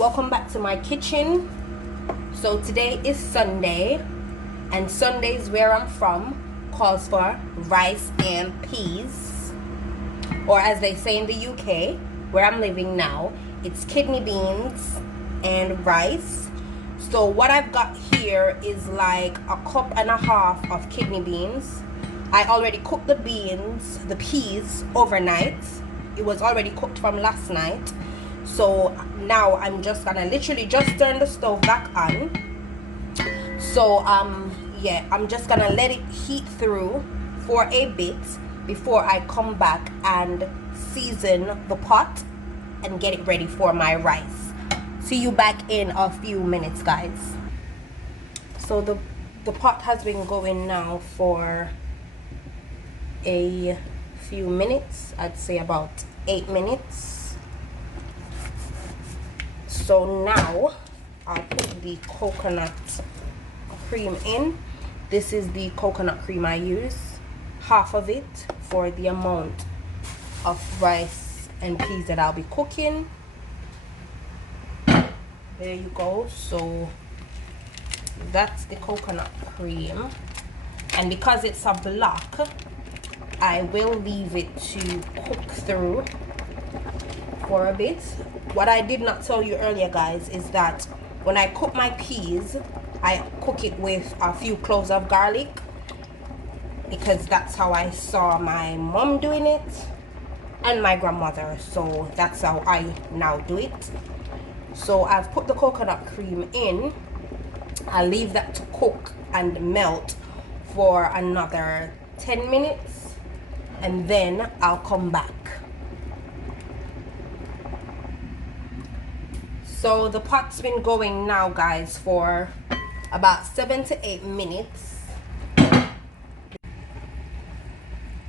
welcome back to my kitchen. So today is Sunday, and Sundays where I'm from calls for rice and peas, or as they say in the UK where I'm living now, it's kidney beans and rice. So what I've got here is like a cup and a half of kidney beans. I already cooked the peas overnight. It was already cooked from last night. So now I'm just gonna literally just turn the stove back on. So yeah, I'm just gonna let it heat through for a bit before I come back and season the pot and get it ready for my rice. See you back in a few minutes, guys. So the pot has been going now for a few minutes. I'd say about 8 minutes. So now I'll put the coconut cream in. This is the coconut cream I use, half of it for the amount of rice and peas that I'll be cooking. There you go. So that's the coconut cream, and because it's a block, I will leave it to cook through for a bit. What I did not tell you earlier, guys, is that when I cook my peas, I cook it with a few cloves of garlic, because that's how I saw my mom doing it and my grandmother. So that's how I now do it. So I've put the coconut cream in. I'll leave that to cook and melt for another 10 minutes, and then I'll come back. So the pot's been going now, guys, for about 7 to 8 minutes.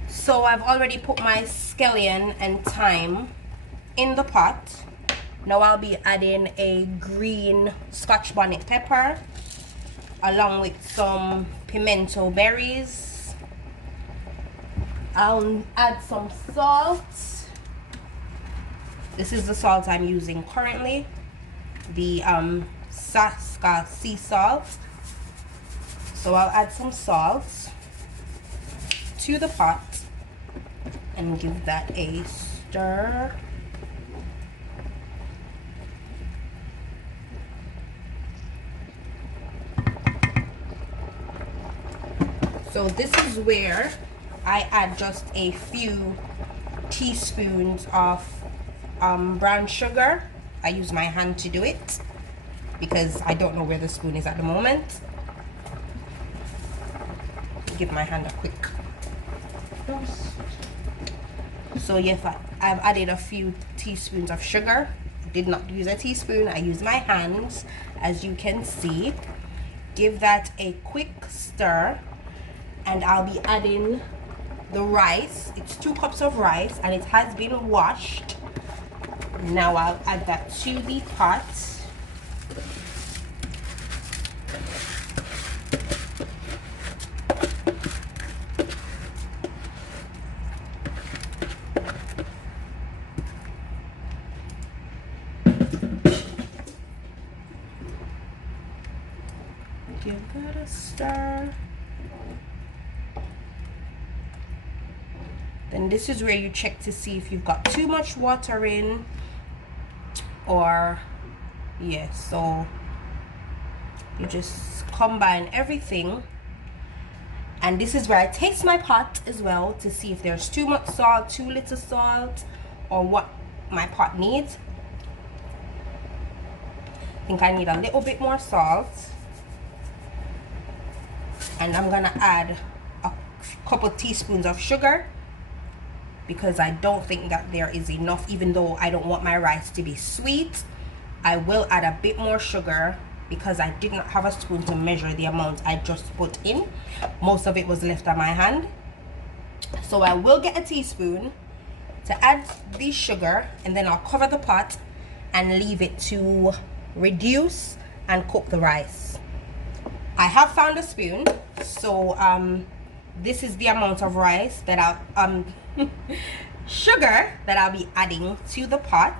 So I've already put my scallion and thyme in the pot. Now I'll be adding a green Scotch bonnet pepper along with some pimento berries. I'll add some salt. This is the salt I'm using currently, the Saska sea salt. So I'll add some salt to the pot and give that a stir. So this is where I add just a few teaspoons of brown sugar. I use my hand to do it because I don't know where the spoon is at the moment. Give my hand a quick dose. So yes, I've added a few teaspoons of sugar. I did not use a teaspoon, I used my hands, as you can see. Give that a quick stir, and I'll be adding the rice. It's 2 cups of rice and it has been washed. Now I'll add that to the pot. Give that a stir. Then this is where you check to see if you've got too much water in, or yeah, so you just combine everything. And this is where I taste my pot as well to see if there's too much salt, too little salt, or what my pot needs. I think I need a little bit more salt, and I'm gonna add a couple teaspoons of sugar, because I don't think that there is enough. Even though I don't want my rice to be sweet, I will add a bit more sugar because I did not have a spoon to measure the amount I just put in. Most of it was left on my hand. So I will get a teaspoon to add the sugar, and then I'll cover the pot and leave it to reduce and cook the rice. I have found a spoon. So this is the amount of rice that I'll sugar that I'll be adding to the pot.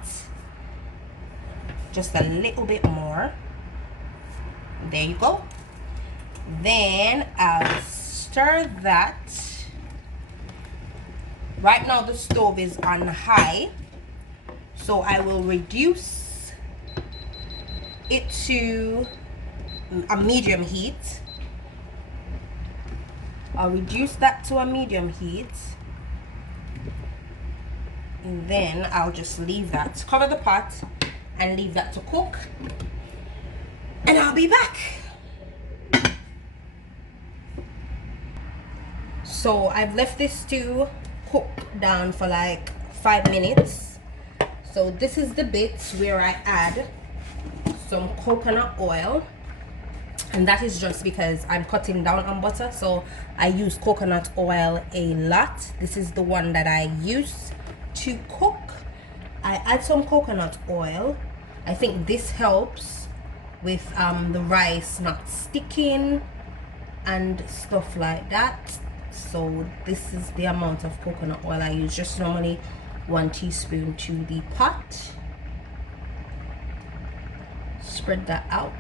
just a little bit more. There you go. Then I'll stir that. Right now the stove is on high, so I will reduce it to a medium heat. I'll reduce that to a medium heat, and then I'll just leave that, cover the pot and leave that to cook, and I'll be back. So I've left this stew cook down for like 5 minutes. So this is the bits where I add some coconut oil, and that is just because I'm cutting down on butter, so I use coconut oil a lot. This is the one that I use to cook. I add some coconut oil. I think this helps with the rice not sticking and stuff like that. So this is the amount of coconut oil I use, just normally 1 teaspoon to the pot. Spread that out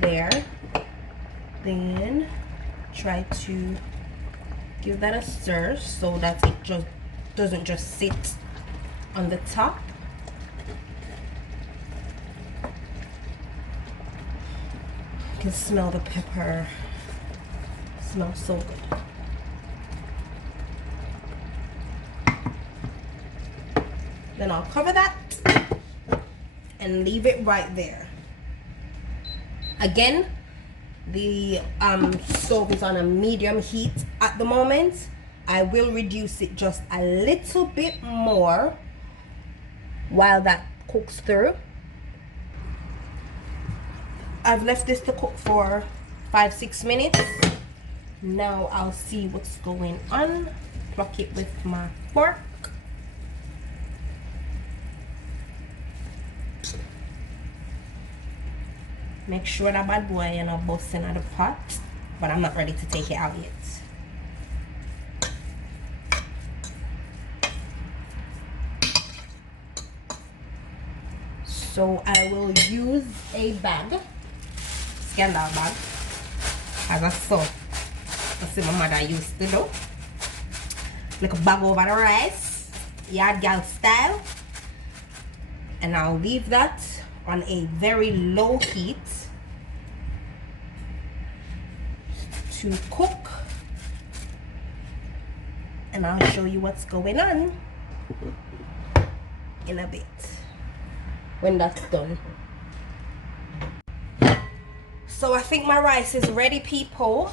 there. Then try to give that a stir so that it just doesn't just sit on the top. You can smell the pepper. It smells so good. Then I'll cover that and leave it right there. Again, the stove is on a medium heat at the moment. I will reduce it just a little bit more while that cooks through. I've left this to cook for 5-6 minutes. Now I'll see what's going on. Pluck it with my fork. Make sure that bad boy you're not busting out the pot, but I'm not ready to take it out yet. So I will use a bag, scandal bag, as I saw. That's what my mother used to do. Like a bag over the rice, yard gal style, and I'll leave that on a very low heat to cook, and I'll show you what's going on in a bit when that's done. So I think my rice is ready, people.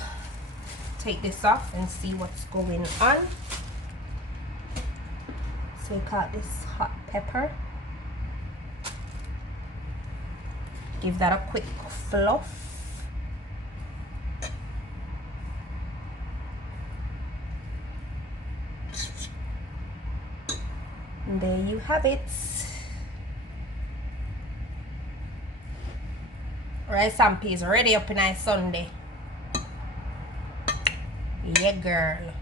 Take this off and see what's going on. Take out this hot pepper. Give that a quick fluff. And there you have it. Rice and peas ready up in a Sunday. Yeah, girl.